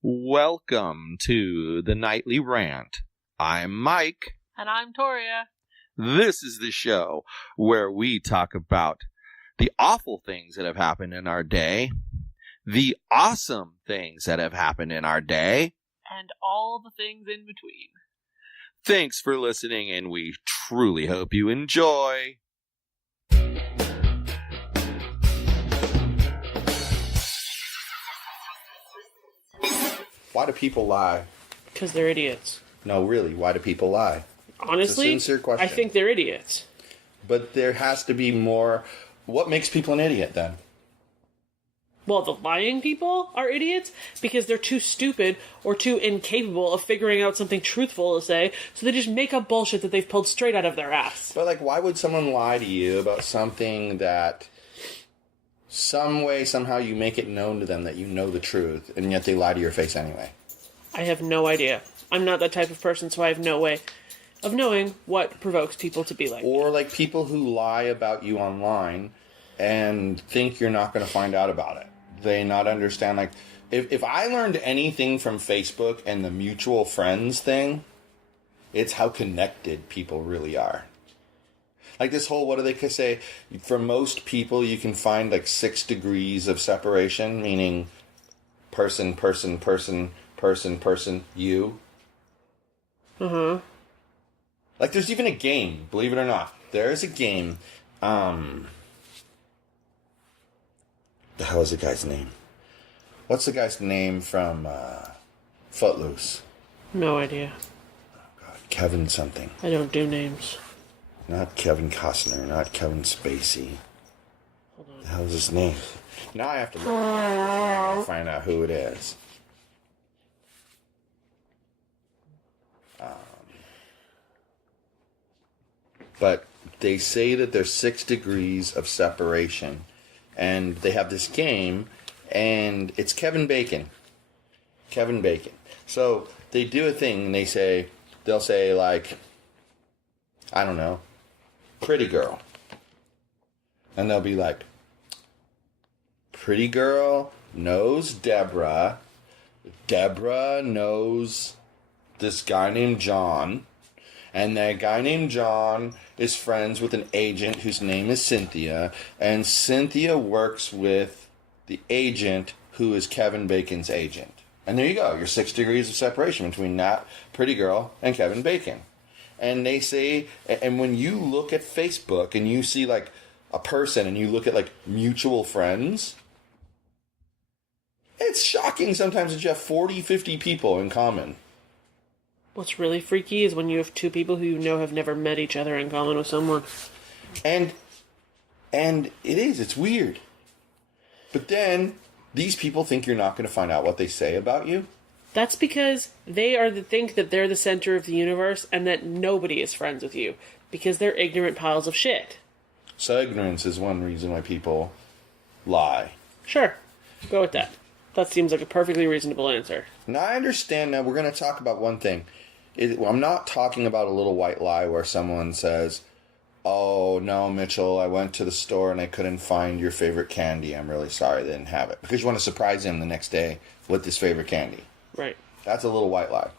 Welcome to the Nightly Rant. I'm Mike. And I'm Toria. This is the show where we talk about the awful things that have happened in our day, the awesome things that have happened in our day, and all the things in between. Thanks for listening, and we truly hope you enjoy. Why do people lie? Because they're idiots. No, really, why do people lie? Honestly, it's a sincere question. I think they're idiots. But there has to be more. What makes people an idiot, then? Well, the lying people are idiots because they're too stupid or too incapable of figuring out something truthful to say, so they just make up bullshit that they've pulled straight out of their ass. But, why would someone lie to you about something that some way, somehow you make it known to them that you know the truth, and yet they lie to your face anyway? I have no idea. I'm not that type of person, so I have no way of knowing what provokes people to be like. Or, people who lie about you online and think you're not going to find out about it. They not understand, if I learned anything from Facebook and the mutual friends thing, it's how connected people really are. This whole, what do they say? For most people, you can find 6 degrees of separation, meaning person, person, person, person, person, you. Uh-huh. There's even a game, believe it or not. There is a game, the hell is the guy's name? What's the guy's name from Footloose? No idea. Oh, God. Kevin something. I don't do names. Not Kevin Costner, not Kevin Spacey. Hold on. The hell is his name? Now I have to look and find out who it is. But they say that there's 6 degrees of separation. And they have this game, and it's Kevin Bacon. Kevin Bacon. So they do a thing, and they'll say, I don't know, pretty girl. And they'll be like, pretty girl knows Deborah. Deborah knows this guy named John. And that guy named John is friends with an agent whose name is Cynthia. And Cynthia works with the agent who is Kevin Bacon's agent. And there you go. Your 6 degrees of separation between that pretty girl and Kevin Bacon. And they say, and when you look at Facebook and you see a person and you look at mutual friends, it's shocking sometimes that you have 40, 50 people in common. What's really freaky is when you have 2 people who you know have never met each other in common with someone. And it's weird. But then, these people think you're not going to find out what they say about you. That's because they think that they're the center of the universe and that nobody is friends with you. Because they're ignorant piles of shit. So ignorance is one reason why people lie. Sure. Go with that. That seems like a perfectly reasonable answer. Now, I understand. Now, we're going to talk about one thing. I'm not talking about a little white lie where someone says, oh, no, Mitchell, I went to the store and I couldn't find your favorite candy. I'm really sorry they didn't have it. Because you want to surprise him the next day with his favorite candy. Right. That's a little white lie.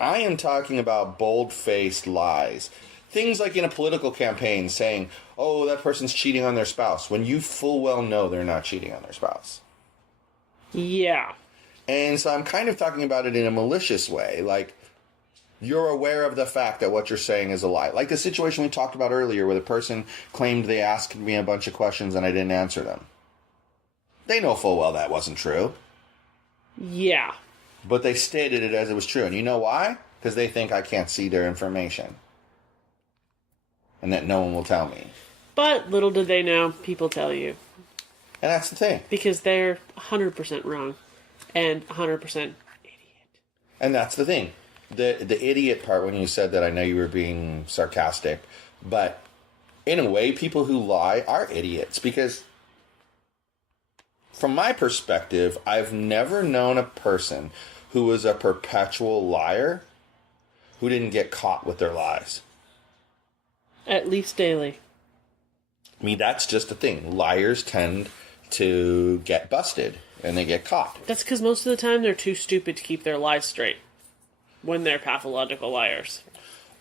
I am talking about bold-faced lies. Things like in a political campaign saying, oh, that person's cheating on their spouse, when you full well know they're not cheating on their spouse. Yeah. And so I'm kind of talking about it in a malicious way. You're aware of the fact that what you're saying is a lie. Like the situation we talked about earlier where the person claimed they asked me a bunch of questions and I didn't answer them. They know full well that wasn't true. Yeah. But they stated it as it was true. And you know why? Because they think I can't see their information. And that no one will tell me. But little did they know, people tell you. And that's the thing. Because they're 100% wrong. And 100% idiot. And that's the thing. The idiot part, when you said that, I know you were being sarcastic, but in a way, people who lie are idiots, because from my perspective, I've never known a person who was a perpetual liar who didn't get caught with their lies. At least daily. I mean, that's just the thing. Liars tend to get busted and they get caught. That's because most of the time they're too stupid to keep their lies straight when they're pathological liars.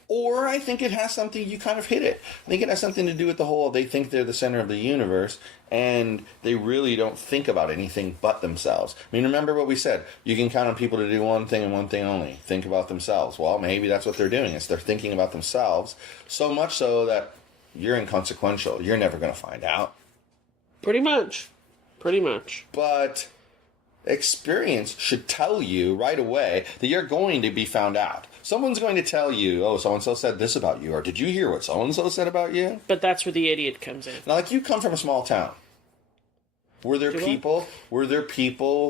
Or I think it has something, you kind of hit it. I think it has something to do with the whole, they think they're the center of the universe, and they really don't think about anything but themselves. I mean, remember what we said. You can count on people to do one thing and one thing only. Think about themselves. Well, maybe that's what they're doing. Is they're thinking about themselves, so much so that you're inconsequential. You're never going to find out. Pretty much. But experience should tell you right away that you're going to be found out. Someone's going to tell you, oh, so-and-so said this about you, or did you hear what so-and-so said about you? But that's where the idiot comes in. Now, like, you come from a small town. Were there people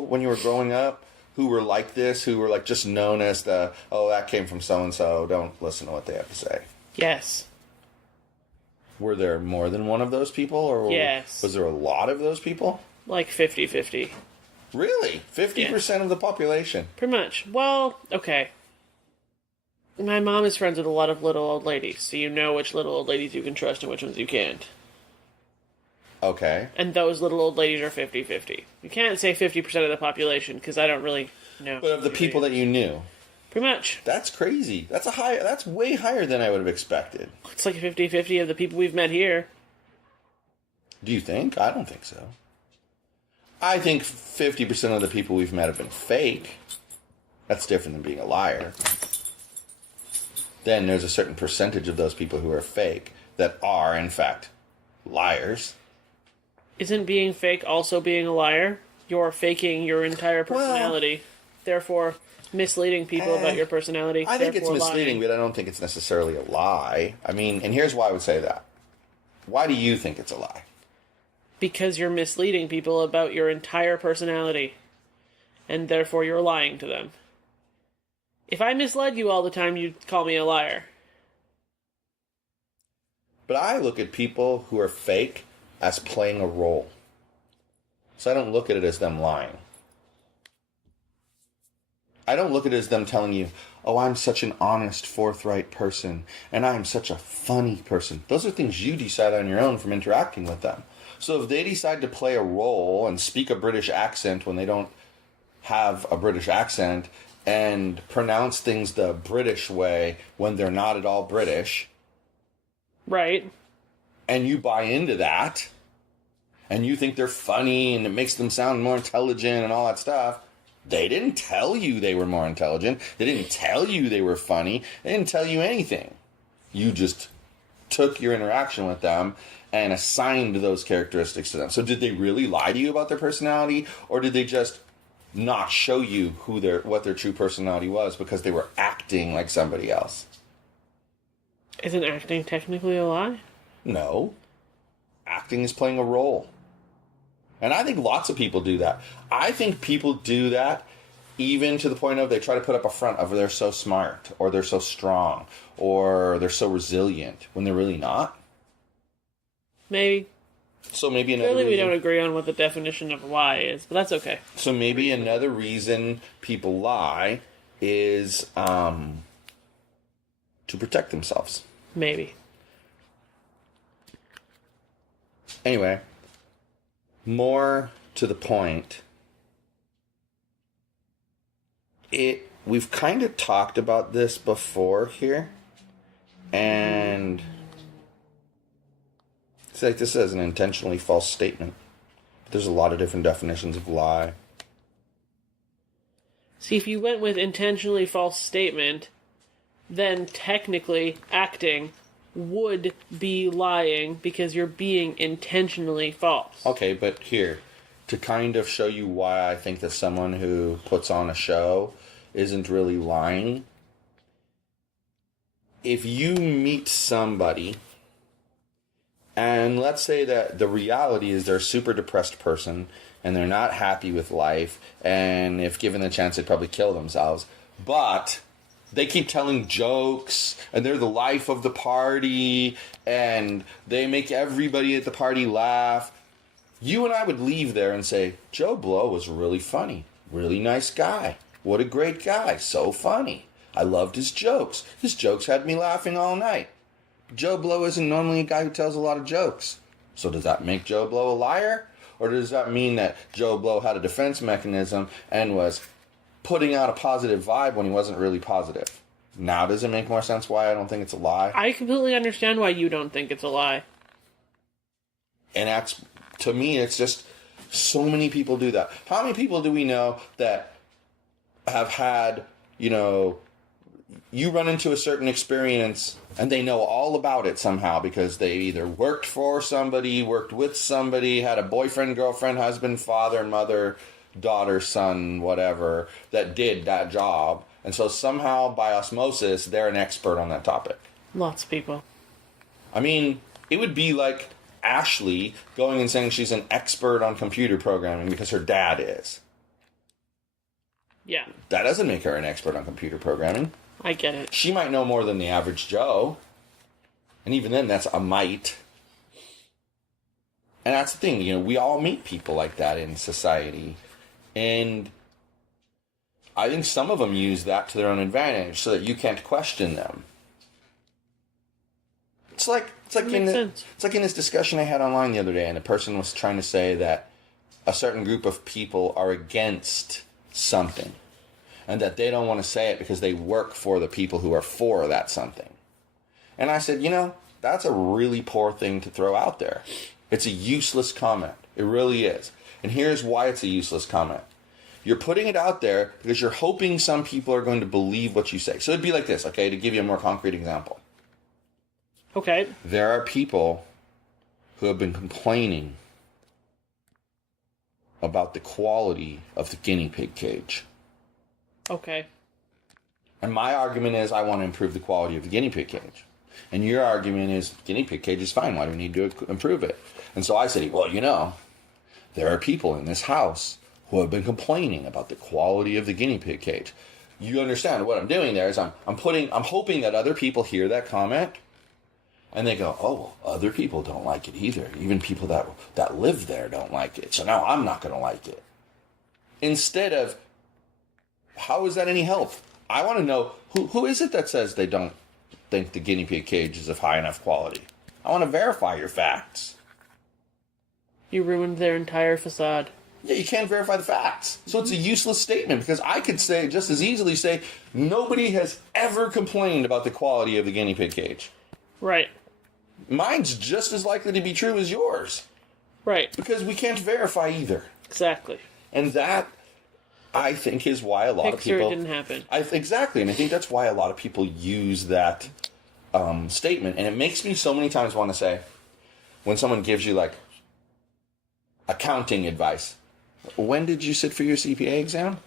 when you were growing up who were like this, who were like just known as that came from so-and-so, don't listen to what they have to say? Yes. Were there more than one of those people? Or yes. Was there a lot of those people? Like 50-50. Really? 50% of the population? Pretty much. Well, okay. My mom is friends with a lot of little old ladies, so you know which little old ladies you can trust and which ones you can't. Okay. And those little old ladies are 50-50. You can't say 50% of the population, because I don't really know. But of the people that you knew? Pretty much. That's crazy. That's way higher than I would have expected. It's like 50-50 of the people we've met here. Do you think? I don't think so. I think 50% of the people we've met have been fake. That's different than being a liar. Then there's a certain percentage of those people who are fake that are, in fact, liars. Isn't being fake also being a liar? You're faking your entire personality. Therefore, misleading people about your personality. I think it's misleading, lying. but I don't think it's necessarily a lie. I mean, and here's why I would say that. Why do you think it's a lie? Because you're misleading people about your entire personality. And therefore you're lying to them. If I misled you all the time, you'd call me a liar. But I look at people who are fake as playing a role. So I don't look at it as them lying. I don't look at it as them telling you, oh, I'm such an honest, forthright person, and I'm such a funny person. Those are things you decide on your own from interacting with them. So if they decide to play a role and speak a British accent when they don't have a British accent, and pronounce things the British way when they're not at all British. Right. And you buy into that, and you think they're funny, and it makes them sound more intelligent and all that stuff. They didn't tell you they were more intelligent. They didn't tell you they were funny. They didn't tell you anything. You just took your interaction with them and assigned those characteristics to them. So did they really lie to you about their personality, or did they just not show you what their true personality was because they were acting like somebody else? Isn't acting technically a lie? No. Acting is playing a role. And I think lots of people do that. I think people do that even to the point of they try to put up a front of they're so smart, or they're so strong, or they're so resilient, when they're really not. Maybe. So maybe another Clearly we reason, don't agree on what the definition of lie is, but that's okay. So maybe another reason people lie is to protect themselves. Maybe. Anyway, more to the point, we've kind of talked about this before here, and it's like this is an intentionally false statement. There's a lot of different definitions of lie. See, if you went with intentionally false statement, then technically acting would be lying because you're being intentionally false. Okay, but here, to kind of show you why I think that someone who puts on a show isn't really lying, if you meet somebody, and let's say that the reality is they're a super depressed person, and they're not happy with life, and if given the chance, they'd probably kill themselves, but they keep telling jokes, and they're the life of the party, and they make everybody at the party laugh. You and I would leave there and say, Joe Blow was really funny. Really nice guy. What a great guy. So funny. I loved his jokes. His jokes had me laughing all night. Joe Blow isn't normally a guy who tells a lot of jokes. So does that make Joe Blow a liar? Or does that mean that Joe Blow had a defense mechanism and was putting out a positive vibe when he wasn't really positive? Now does it make more sense why I don't think it's a lie? I completely understand why you don't think it's a lie. And that's, to me, it's just so many people do that. How many people do we know that have had, you run into a certain experience and they know all about it somehow because they either worked for somebody, worked with somebody, had a boyfriend, girlfriend, husband, father, mother, daughter, son, whatever, that did that job. And so somehow, by osmosis, they're an expert on that topic. Lots of people. I mean, it would be like Ashley going and saying she's an expert on computer programming because her dad is. Yeah. That doesn't make her an expert on computer programming. I get it. She might know more than the average Joe. And even then, that's a might. And that's the thing, we all meet people like that in society. And I think some of them use that to their own advantage so that you can't question them. It's like in this discussion I had online the other day, and a person was trying to say that a certain group of people are against something, and that they don't want to say it because they work for the people who are for that something. And I said, that's a really poor thing to throw out there. It's a useless comment. It really is. And here's why it's a useless comment. You're putting it out there because you're hoping some people are going to believe what you say. So it'd be like this, okay, to give you a more concrete example. Okay. There are people who have been complaining about the quality of the guinea pig cage. Okay. And my argument is I want to improve the quality of the guinea pig cage. And your argument is guinea pig cage is fine. Why do we need to improve it? And so I said, well, there are people in this house who have been complaining about the quality of the guinea pig cage. You understand what I'm doing there is I'm hoping that other people hear that comment and they go, oh, other people don't like it either. Even people that live there don't like it. So now I'm not going to like it. Instead of, how is that any help? I want to know, who is it that says they don't think the guinea pig cage is of high enough quality? I want to verify your facts. You ruined their entire facade. Yeah, you can't verify the facts. So it's a useless statement because I could just as easily say, nobody has ever complained about the quality of the guinea pig cage. Right. Mine's just as likely to be true as yours. Right. Because we can't verify either. Exactly. And that, I think, is why a lot of people... didn't happen. Exactly, and I think that's why a lot of people use that statement. And it makes me so many times want to say, when someone gives you, accounting advice, when did you sit for your CPA exam?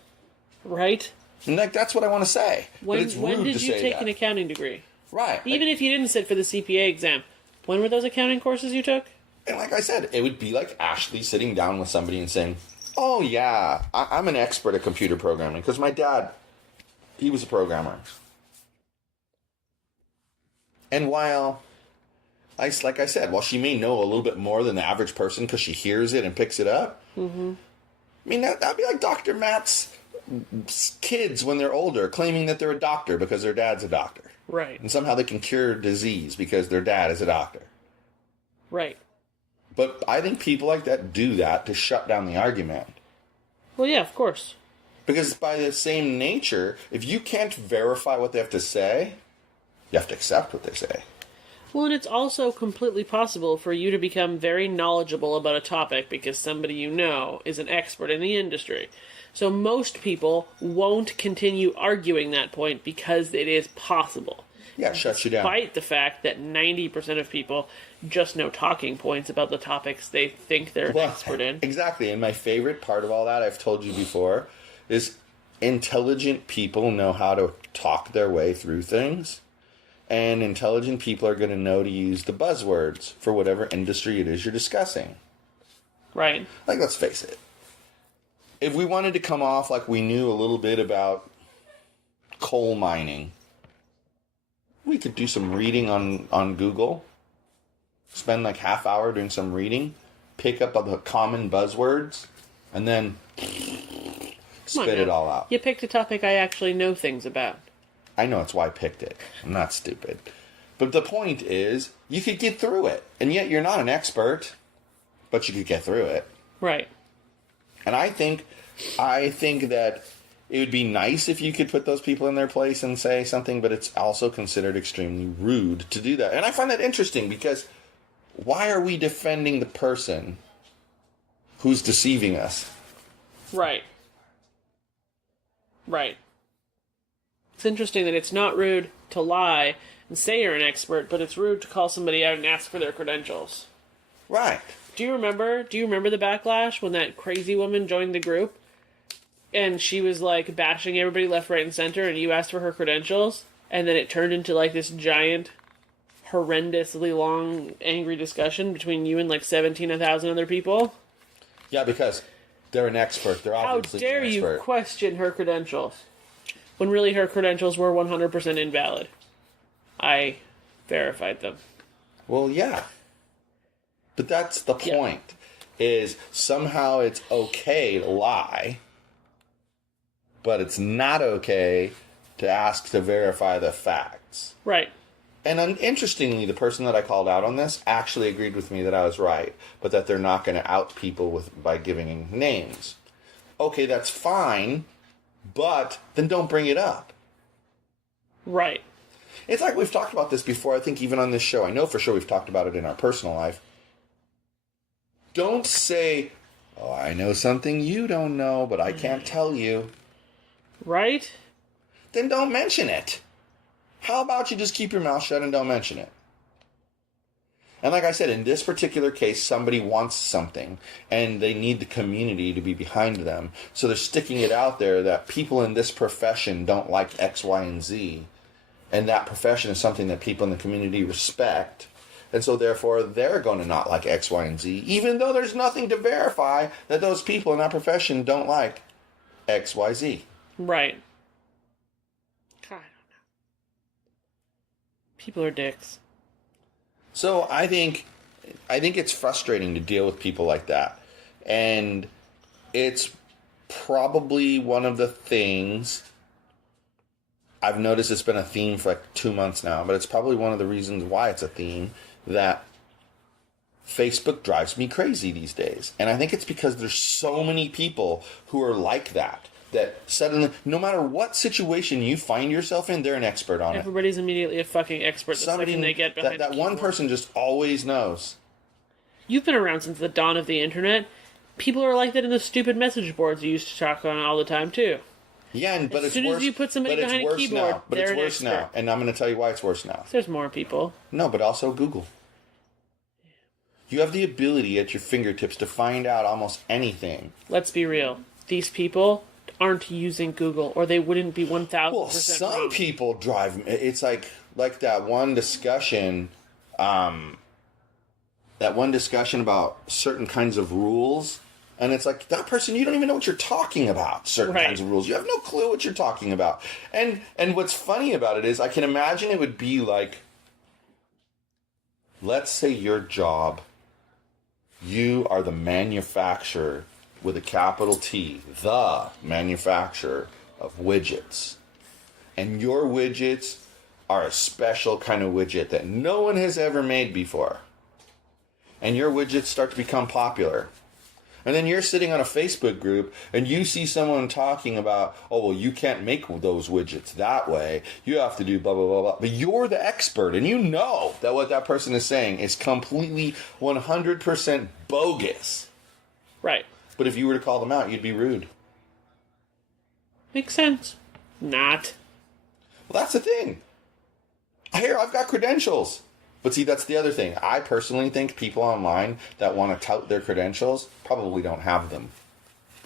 Right. And that's what I want to say. When, but it's rude when did to you say take that. an accounting degree? Right. Even if you didn't sit for the CPA exam, when were those accounting courses you took? And like I said, it would be like Ashley sitting down with somebody and saying, oh yeah, I'm an expert at computer programming because my dad, he was a programmer. And while, like I said, while she may know a little bit more than the average person because she hears it and picks it up, mm-hmm. I mean, that'd be like Dr. Matt's kids when they're older claiming that they're a doctor because their dad's a doctor. Right. And somehow they can cure disease because their dad is a doctor. Right. But I think people like that do that to shut down the argument. Well, yeah, of course. Because by the same nature, if you can't verify what they have to say, you have to accept what they say. Well, and it's also completely possible for you to become very knowledgeable about a topic because somebody you know is an expert in the industry. So most people won't continue arguing that point because it is possible. Yeah, it shuts you down. Despite the fact that 90% of people just know talking points about the topics they think they're an expert in. Exactly, and my favorite part of all that, I've told you before, is intelligent people know how to talk their way through things. And intelligent people are going to know to use the buzzwords for whatever industry it is you're discussing. Right. Like, let's face it. If we wanted to come off like we knew a little bit about coal mining, we could do some reading on Google. Spend like half hour doing some reading. Pick up the common buzzwords. And then spit it all out. You picked a topic I actually know things about. I know, it's why I picked it. I'm not stupid. But the point is, you could get through it. And yet you're not an expert, but you could get through it. Right. And I think that it would be nice if you could put those people in their place and say something, but it's also considered extremely rude to do that. And I find that interesting because why are we defending the person who's deceiving us? Right. Right. It's interesting that it's not rude to lie and say you're an expert, but it's rude to call somebody out and ask for their credentials. Right. Do you remember the backlash when that crazy woman joined the group? And she was, like, bashing everybody left, right, and center, and you asked for her credentials? And then it turned into, like, this giant, horrendously long, angry discussion between you and, like, 17,000 other people? Yeah, because they're an expert. They're obviously an expert. How dare you question her credentials? When really her credentials were 100% invalid. I verified them. Well, yeah. But that's the point, is somehow it's okay to lie, but it's not okay to ask to verify the facts. Right. And interestingly, the person that I called out on this actually agreed with me that I was right, but that they're not going to out people by giving names. Okay, that's fine, but then don't bring it up. Right. It's like we've talked about this before, I think even on this show. I know for sure we've talked about it in our personal life. Don't say, oh, I know something you don't know, but I can't tell you. Right? Then don't mention it. How about you just keep your mouth shut and don't mention it? And like I said, in this particular case, somebody wants something, and they need the community to be behind them. So they're sticking it out there that people in this profession don't like X, Y, and Z. And that profession is something that people in the community respect. And so therefore, they're going to not like X, Y, and Z, even though there's nothing to verify that those people in that profession don't like X, Y, Z. Right. God, I don't know. People are dicks. So I think it's frustrating to deal with people like that. And it's probably one of the things I've noticed. It's been a theme for like 2 months now, but it's probably one of the reasons why it's a theme that Facebook drives me crazy these days. And I think it's because there's so many people who are like that suddenly, no matter what situation you find yourself in, they're an expert on it. Everybody's immediately a fucking expert the second they get behind that one person just always knows. You've been around since the dawn of the internet. People are like that in the stupid message boards you used to talk on all the time, too. Yeah, but it's worse. As soon as you put somebody behind a keyboard, now. But it's worse now, and I'm going to tell you why it's worse now. There's more people. No, but also Google. You have the ability at your fingertips to find out almost anything. Let's be real. These people aren't using Google, or they wouldn't be 1,000% Well, some wrong. people drive... It's like that one discussion... that one discussion about certain kinds of rules... And it's like, that person, you don't even know what you're talking about, certain kinds of rules. You have no clue what you're talking about. And what's funny about it is, I can imagine it would be like, let's say your job, you are the manufacturer, with a capital T, the manufacturer of widgets. And your widgets are a special kind of widget that no one has ever made before. And your widgets start to become popular. And then you're sitting on a Facebook group and you see someone talking about, oh, well, you can't make those widgets that way. You have to do blah, blah, blah, blah. But you're the expert and you know that what that person is saying is completely 100% bogus. Right. But if you were to call them out, you'd be rude. Makes sense. Not. Well, that's the thing. Here, I've got credentials. But see, that's the other thing. I personally think people online that want to tout their credentials probably don't have them.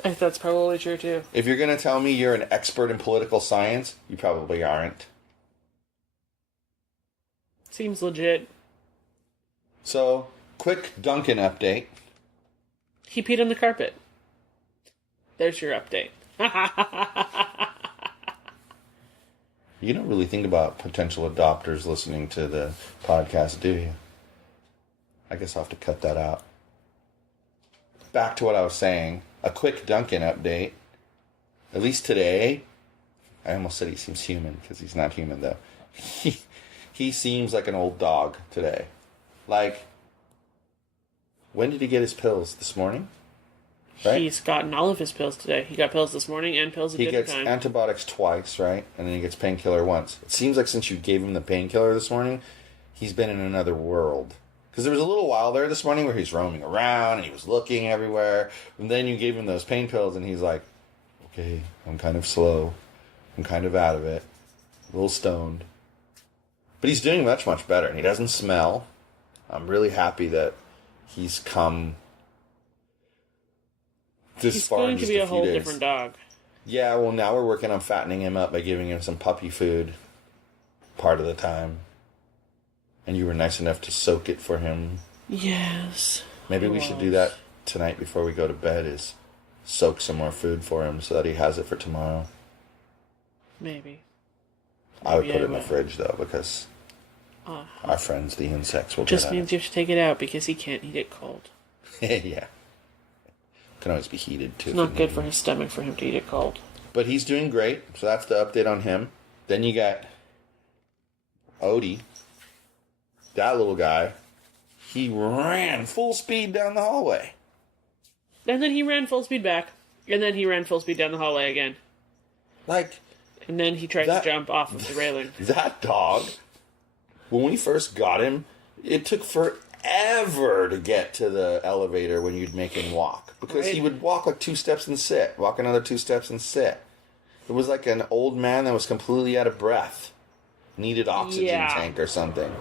That's probably true, too. If you're going to tell me you're an expert in political science, you probably aren't. Seems legit. So, quick Duncan update. He peed on the carpet. There's your update. You don't really think about potential adopters listening to the podcast, do you? I guess I'll have to cut that out. Back to what I was saying. A quick Duncan update. At least today. I almost said he seems human, because he's not human, though. He seems like an old dog today. Like, when did he get his pills? This morning? right? He's gotten all of his pills today. He got pills this morning and pills at He dinner gets time. antibiotics twice, right? And then he gets painkiller once. It seems like since you gave him the painkiller this morning, he's been in another world. Because there was a little while there this morning where he's roaming around and he was looking everywhere. And then you gave him those pain pills and he's like, okay, I'm kind of slow. I'm kind of out of it. A little stoned. But he's doing much, much better. And he doesn't smell. I'm really happy that he's come this far in He's just going to be a a few whole days. different dog. Yeah, well, now we're working on fattening him up by giving him some puppy food part of the time. And you were nice enough to soak it for him. Yes. Maybe we should do that tonight before we go to bed, is soak some more food for him so that he has it for tomorrow. Maybe. I would Maybe put I it in the will. fridge, though, because our friends, the insects, will Just get means you have to take it out because he can't eat it cold. it. Yeah. Can always be heated, too. It's not good for his stomach for him to eat it cold. But he's doing great, so that's the update on him. Then you got Odie. That little guy. He ran full speed down the hallway. And then he ran full speed back. And then he ran full speed down the hallway again. Like, And then he tried to jump off of the railing. that dog, when we first got him, it took forever to get to the elevator when you'd make him walk. Because he would walk like 2 steps and sit, walk another 2 steps and sit. It was like an old man that was completely out of breath. Needed oxygen tank or something.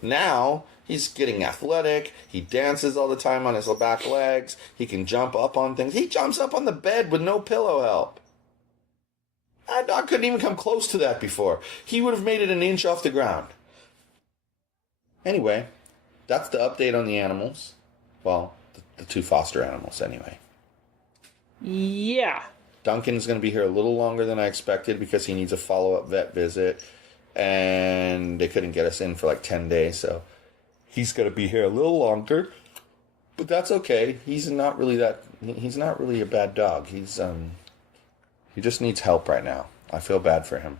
Now, he's getting athletic. He dances all the time on his back legs. He can jump up on things. He jumps up on the bed with no pillow help. That dog couldn't even come close to that before. He would have made it an inch off the ground. Anyway, that's the update on the animals. Well, the 2 foster animals, anyway. Yeah. Duncan's going to be here a little longer than I expected because he needs a follow-up vet visit. And they couldn't get us in for like 10 days, so he's going to be here a little longer. But that's okay. He's not really a bad dog. He just needs help right now. I feel bad for him.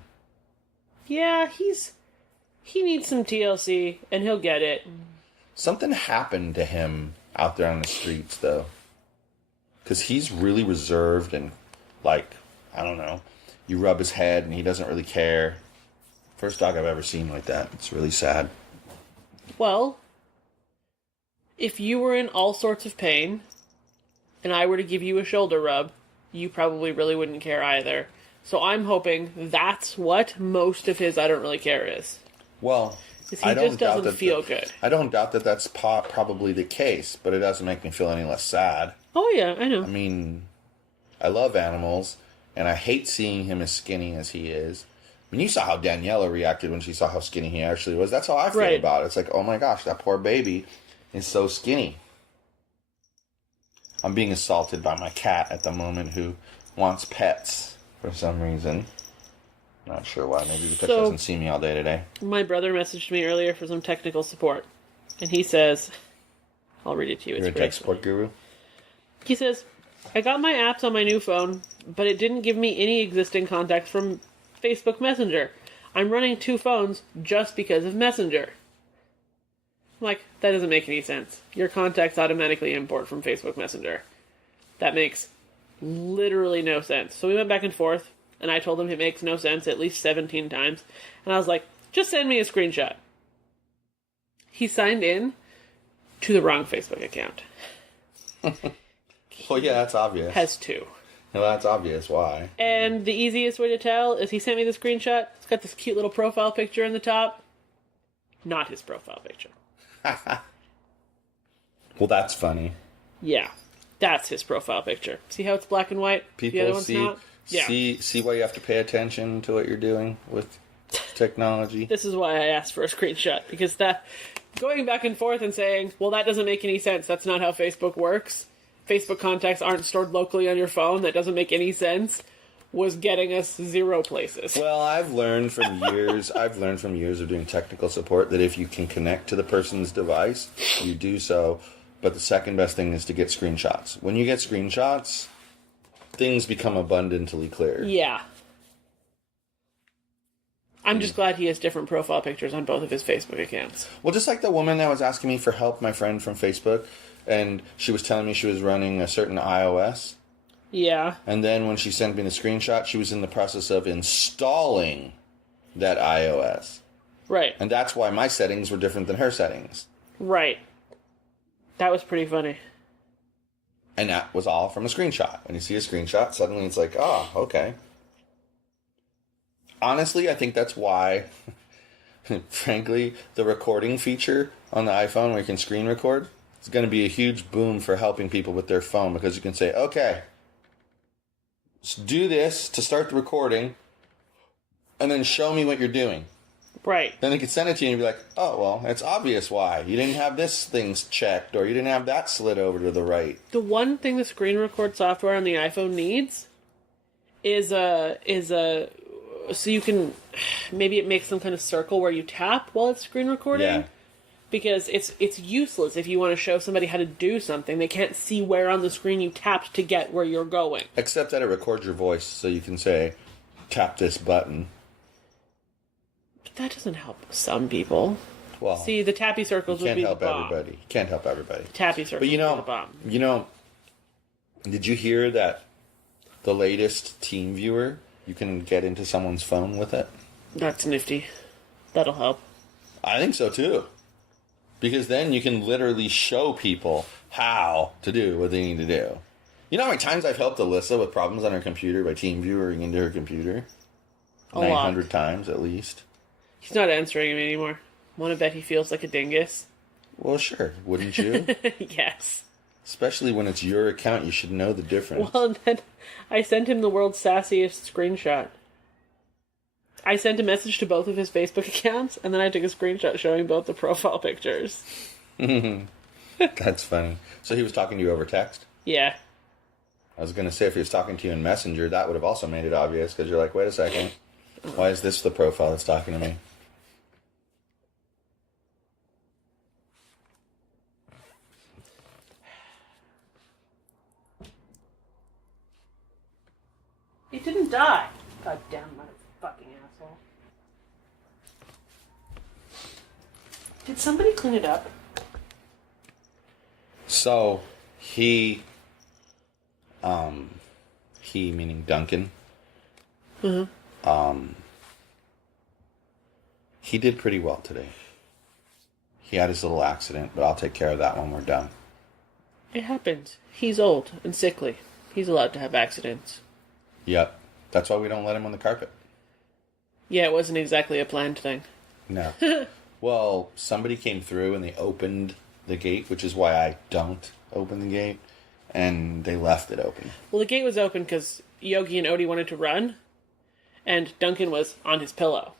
Yeah, he needs some TLC, and he'll get it. Something happened to him out there on the streets, though. Because he's really reserved and, like, I don't know. You rub his head and he doesn't really care. First dog I've ever seen like that. It's really sad. Well, if you were in all sorts of pain, and I were to give you a shoulder rub, you probably really wouldn't care either. So I'm hoping that's what most of his I don't really care is. Well, Because he just doesn't feel good. I don't doubt that that's probably the case, but it doesn't make me feel any less sad. Oh yeah, I know. I mean, I love animals, and I hate seeing him as skinny as he is. I mean, you saw how Daniela reacted when she saw how skinny he actually was. That's how I feel about it. It's like, oh my gosh, that poor baby is so skinny. I'm being assaulted by my cat at the moment who wants pets for some reason. Not sure why. Maybe because she doesn't see me all day today. My brother messaged me earlier for some technical support. And he says, I'll read it to you. You're a tech support guru? He says, I got my apps on my new phone, but it didn't give me any existing contacts from Facebook Messenger. I'm running 2 phones just because of Messenger. I'm like, that doesn't make any sense. Your contacts automatically import from Facebook Messenger. That makes literally no sense. So we went back and forth, and I told him it makes no sense at least 17 times. And I was like, just send me a screenshot. He signed in to the wrong Facebook account. Well, yeah, that's obvious. Has 2. Well, that's obvious. Why? And the easiest way to tell is he sent me the screenshot. It's got this cute little profile picture in the top. Not his profile picture. Well, that's funny. Yeah, that's his profile picture. See how it's black and white? The other People one's not? Yeah. see why you have to pay attention to what you're doing with technology. This is why I asked for a screenshot, because that going back and forth and saying, well, that doesn't make any sense. That's not how Facebook works. Facebook contacts aren't stored locally on your phone. That doesn't make any sense. Was getting us 0 places. Well, I've learned from years of doing technical support that if you can connect to the person's device, you do so. But the second best thing is to get screenshots. When you get screenshots, things become abundantly clear. Yeah. I'm just glad he has different profile pictures on both of his Facebook accounts. Well, just like the woman that was asking me for help, my friend from Facebook, and she was telling me she was running a certain iOS. Yeah. And then when she sent me the screenshot, she was in the process of installing that iOS. Right. And that's why my settings were different than her settings. Right. That was pretty funny. And that was all from a screenshot. When you see a screenshot, suddenly it's like, oh, okay. Honestly, I think that's why, frankly, the recording feature on the iPhone where you can screen record is going to be a huge boom for helping people with their phone, because you can say, okay, let's do this to start the recording, and then show me what you're doing. Right. Then they could send it to you and you'd be like, oh, well, it's obvious why. You didn't have this thing checked, or you didn't have that slid over to the right. The one thing the screen record software on the iPhone needs is so you can, maybe it makes some kind of circle where you tap while it's screen recording. Yeah. Because it's useless if you want to show somebody how to do something. They can't see where on the screen you tapped to get where you're going. Except that it records your voice, so you can say, tap this button. But that doesn't help some people. Well, see, the tappy circles would be the bomb. Can't help everybody. Can't help everybody. Tappy circles but would be the bomb. Did you hear that the latest Team Viewer, you can get into someone's phone with it? That's nifty. That'll help. I think so, too. Because then you can literally show people how to do what they need to do. You know how many times I've helped Alyssa with problems on her computer by team viewing into her computer? A lot. 900 times at least. He's not answering me anymore. Want to bet he feels like a dingus? Well, sure. Wouldn't you? Yes. Especially when it's your account, you should know the difference. Well, and then I sent him the world's sassiest screenshot. I sent a message to both of his Facebook accounts, and then I took a screenshot showing both the profile pictures. That's funny. So he was talking to you over text? Yeah. I was going to say, if he was talking to you in Messenger, that would have also made it obvious, because you're like, wait a second. Why is this the profile that's talking to me? It didn't die. God damn motherfucking asshole. Did somebody clean it up? So, he meaning Duncan, he did pretty well today. He had his little accident, but I'll take care of that when we're done. It happens. He's old and sickly. He's allowed to have accidents. Yep. That's why we don't let him on the carpet. Yeah, it wasn't exactly a planned thing. No. Well, somebody came through and they opened the gate, which is why I don't open the gate, and they left it open. Well, the gate was open because Yogi and Odie wanted to run, and Duncan was on his pillow.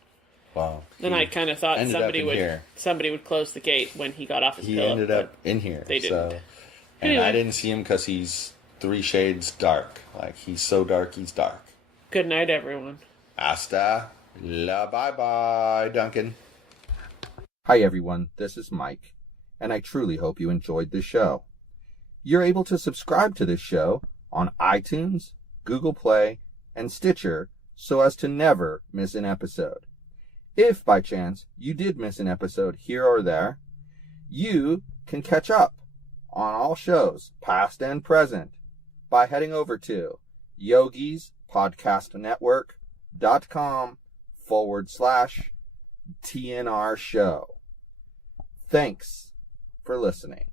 Wow. And I kind of thought here. somebody would close the gate when he got off his pillow. He ended up in here. They didn't. So, and anyway. I didn't see him because he's 3 shades dark. Like, he's so dark, he's dark. Good night, everyone. Hasta la bye-bye, Duncan. Hi, everyone. This is Mike, and I truly hope you enjoyed this show. You're able to subscribe to this show on iTunes, Google Play, and Stitcher so as to never miss an episode. If, by chance, you did miss an episode here or there, you can catch up on all shows, past and present, by heading over to yogispodcastnetwork.com/TNR show. Thanks for listening.